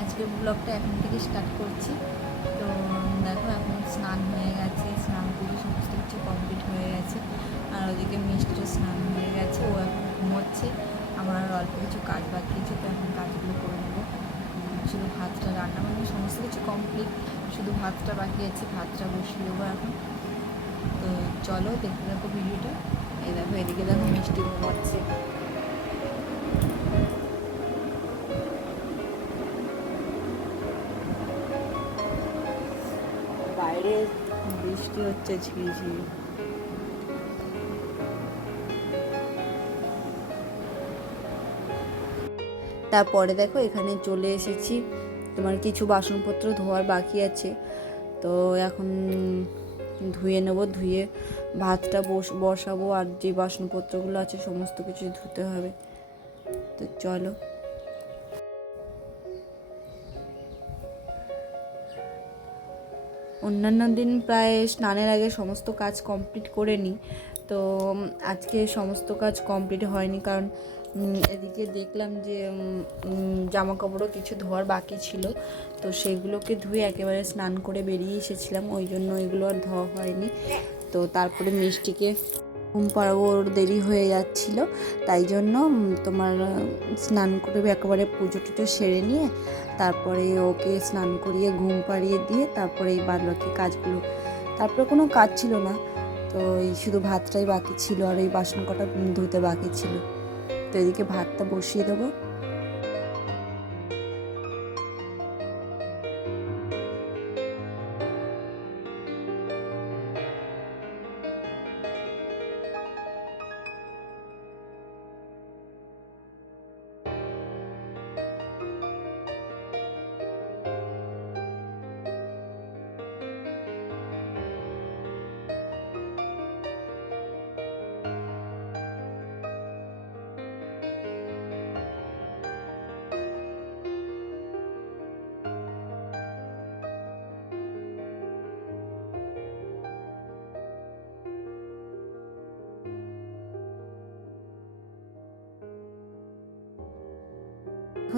আজকের ব্লগটা এখন থেকে স্টার্ট করছি। তো দেখো, এখন স্নান হয়ে গেছে, স্নান করে সমস্ত কিছু কমপ্লিট হয়ে গেছে। আর ওদিকে মিষ্টির স্নান হয়ে গেছে, ও এখন ঘুমোচ্ছে। আমার অল্প কিছু কাজ বাকি আছে, তো এখন কাজগুলো করে নেব। শুধু ভাতটা রান্না বান্না সমস্ত কিছু কমপ্লিট শুধু ভাতটা বাকি আছে, ভাতটা বসিয়ে দেবো এখন। তো চলো, দেখতে দেখো ভিডিওটা। এই দেখো, এদিকে দেখো মিষ্টি ঘুমাচ্ছে। বাইরে। বৃষ্টি হচ্ছে, ঝিরিঝিরি। তারপরে দেখো, এখানে চলে এসেছি। তোমার কিছু বাসনপত্র ধোয়ার বাকি আছে। তো এখন ধুয়ে নেব, ধুয়ে ভাতটা বস, বসাবো। আর যে বাসনপত্রগুলো আছে, সমস্ত কিছু ধুতে হবে। তো চলো। অন্যান্য দিন প্রায় স্নানের আগে সমস্ত কাজ কমপ্লিট করে নিই। তো আজকে সমস্ত কাজ কমপ্লিট হয়নি কারণ এদিকে দেখলাম যে জামা কাপড়ও কিছু ধোয়ার বাকি ছিল। তো সেগুলোকে ধুয়ে একেবারে স্নান করে বেরিয়ে এসেছিলাম। ওই জন্য এগুলো আর ধোয়া হয়নি। তো তারপরে মিষ্টিকে ঘুম পাড়াবো ওর দেরি হয়ে যাচ্ছিল। তাই জন্য তোমার স্নান করে একেবারে পুজো টুজো সেরে নিয়ে, তারপরে ওকে স্নান করিয়ে, ঘুম পাড়িয়ে দিয়ে, তারপরে এই বাদ বাকি কাজগুলো। তারপরে কোনো কাজ ছিল না। তো এই শুধু ভাতটাই বাকি ছিল, আর এই বাসন কটা ধুতে বাকি ছিল। তো এদিকে ভাতটা বসিয়ে দেবো।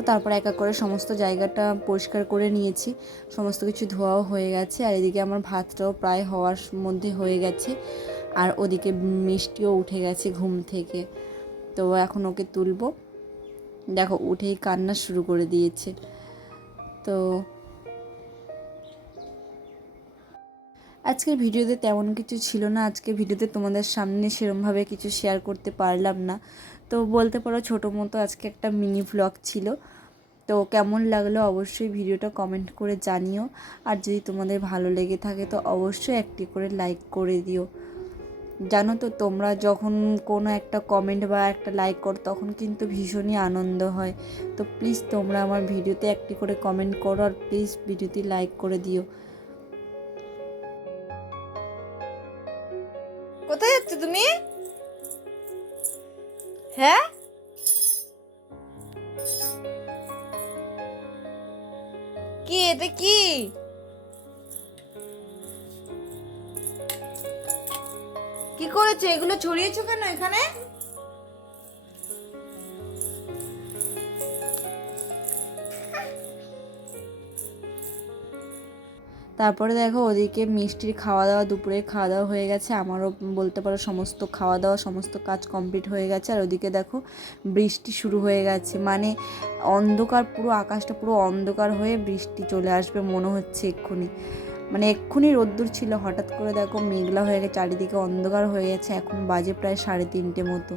তারপর এক এক করে সমস্ত জায়গাটা পরিষ্কার করে নিয়েছি। সমস্ত কিছু ধোয়াও হয়ে গেছে, আর এদিকে আমার ভাতটাও প্রায় হওয়ার মধ্যে হয়ে গেছে। আর ওদিকে মিষ্টিও উঠে গেছে ঘুম থেকে, তো এখন ওকে তুলবো। দেখো, উঠেই কান্না শুরু করে দিয়েছে, তো আজকের ভিডিওতে তেমন কিছু ছিল না। আজকে ভিডিওতে তোমাদের সামনে সেরমভাবে কিছু শেয়ার করতে পারলাম না। তো বলতে পারো ছোটো মতো আজকে একটা মিনি ভ্লগ ছিল। তো কেমন লাগল অবশ্যই ভিডিওটা কমেন্ট করে জানিও। আর যদি তোমাদের ভালো লেগে থাকে তো অবশ্যই একটি করে লাইক করে দিও। জানো তো তোমরা যখন কোনো একটা কমেন্ট বা একটা লাইক করো তখন কিন্তু ভীষণই আনন্দ হয়। তো প্লিজ তোমরা আমার ভিডিওতে একটি করে কমেন্ট করো আর প্লিজ ভিডিওতে লাইক করে দিও। কোথায় যাচ্ছ তুমি? হ্যাঁ? কি এটা কি? কি করেছ? এগুলো ছড়িয়েছো কেন এখানে? তারপরে দেখো ওদিকে মিষ্টির খাওয়া দাওয়া দুপুরের খাওয়া দাওয়া হয়ে গেছে। আমারও বলতে পারো সমস্ত খাওয়া দাওয়া সমস্ত কাজ কমপ্লিট হয়ে গেছে। আর ওদিকে দেখো বৃষ্টি শুরু হয়ে গেছে। মানে অন্ধকার, পুরো আকাশটা পুরো অন্ধকার হয়ে বৃষ্টি চলে আসবে মনে হচ্ছে এক্ষুনি। মানে এক্ষুনি রোদ্দুর ছিল। হঠাৎ করে দেখো মেঘলা হয়ে গেছে। চারিদিকে অন্ধকার হয়ে গেছে। এখন বাজে প্রায় সাড়ে তিনটে মতো।